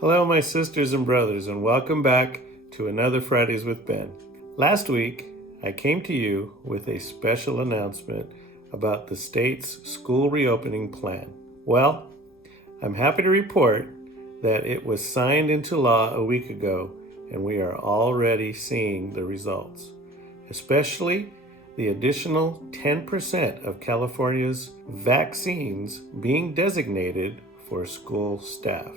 Hello, my sisters and brothers, and welcome back to another Fridays with Ben. Last week, I came to you with a special announcement about the state's school reopening plan. Well, I'm happy to report that it was signed into law a week ago, and we are already seeing the results, especially the additional 10% of California's vaccines being designated for school staff.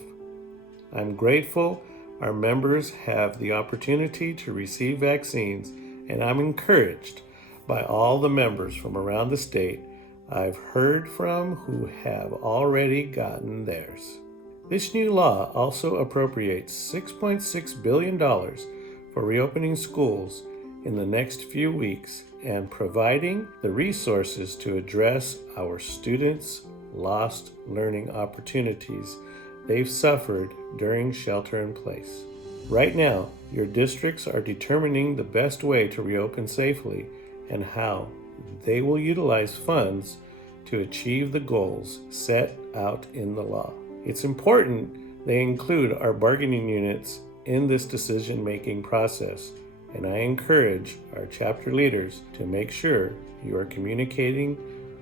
I'm grateful our members have the opportunity to receive vaccines, and I'm encouraged by all the members from around the state I've heard from who have already gotten theirs. This new law also appropriates $6.6 billion for reopening schools in the next few weeks and providing the resources to address our students' lost learning opportunities they've suffered during shelter in place. Right now, your districts are determining the best way to reopen safely and how they will utilize funds to achieve the goals set out in the law. It's important they include our bargaining units in this decision-making process, and I encourage our chapter leaders to make sure you are communicating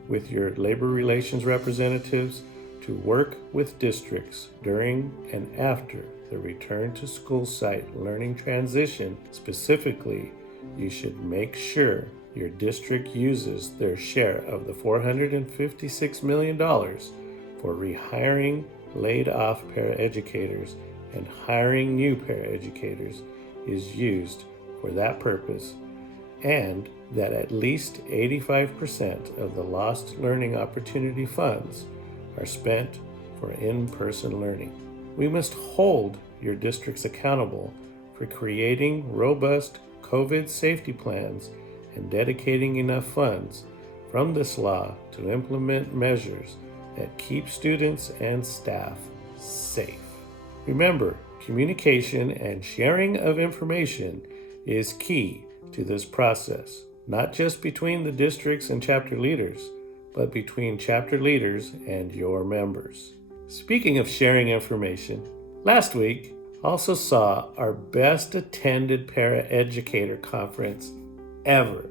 with your labor relations representatives to work with districts during and after the return to school site learning transition. Specifically, you should make sure your district uses their share of the $456 million for rehiring laid-off paraeducators and hiring new paraeducators is used for that purpose, and that at least 85% of the lost learning opportunity funds are spent for in-person learning. We must hold your districts accountable for creating robust COVID safety plans and dedicating enough funds from this law to implement measures that keep students and staff safe. Remember, communication and sharing of information is key to this process, not just between the districts and chapter leaders, but between chapter leaders and your members. Speaking of sharing information, last week also saw our best attended paraeducator conference ever.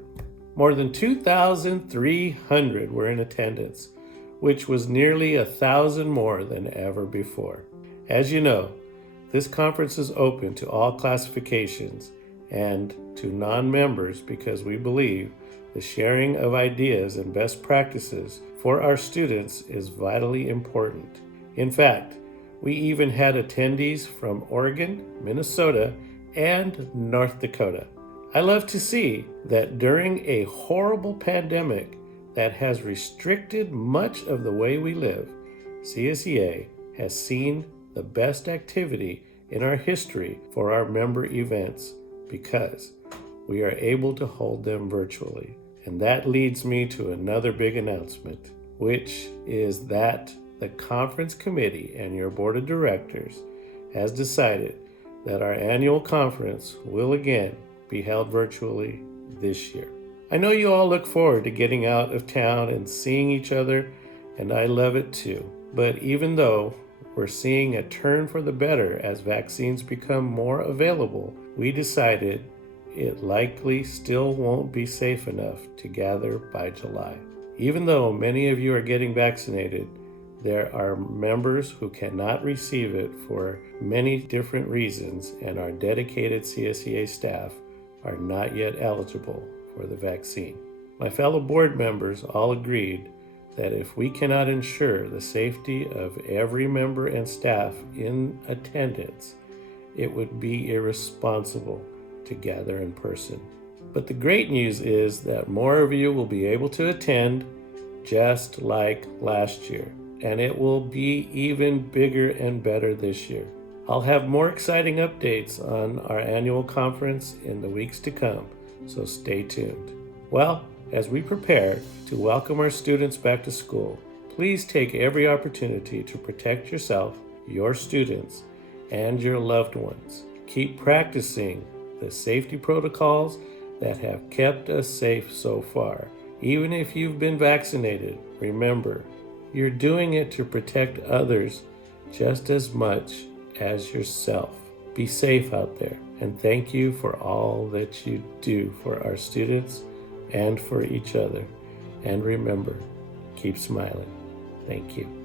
More than 2,300 were in attendance, which was nearly 1,000 more than ever before. As you know, this conference is open to all classifications and to non-members because we believe the sharing of ideas and best practices for our students is vitally important. In fact, we even had attendees from Oregon, Minnesota, and North Dakota. I love to see that during a horrible pandemic that has restricted much of the way we live, CSEA has seen the best activity in our history for our member events because we are able to hold them virtually. And that leads me to another big announcement, which is that the conference committee and your board of directors has decided that our annual conference will again be held virtually this year. I know you all look forward to getting out of town and seeing each other, and I love it too. But even though we're seeing a turn for the better as vaccines become more available, we decided it likely still won't be safe enough to gather by July. Even though many of you are getting vaccinated, there are members who cannot receive it for many different reasons, and our dedicated CSEA staff are not yet eligible for the vaccine. My fellow board members all agreed that if we cannot ensure the safety of every member and staff in attendance, it would be irresponsible to gather in person. But the great news is that more of you will be able to attend just like last year, and it will be even bigger and better this year. I'll have more exciting updates on our annual conference in the weeks to come, so stay tuned. Well, as we prepare to welcome our students back to school, please take every opportunity to protect yourself, your students, and your loved ones. Keep practicing the safety protocols that have kept us safe so far. Even if you've been vaccinated, remember, you're doing it to protect others just as much as yourself. Be safe out there, and thank you for all that you do for our students and for each other. And remember, keep smiling. Thank you.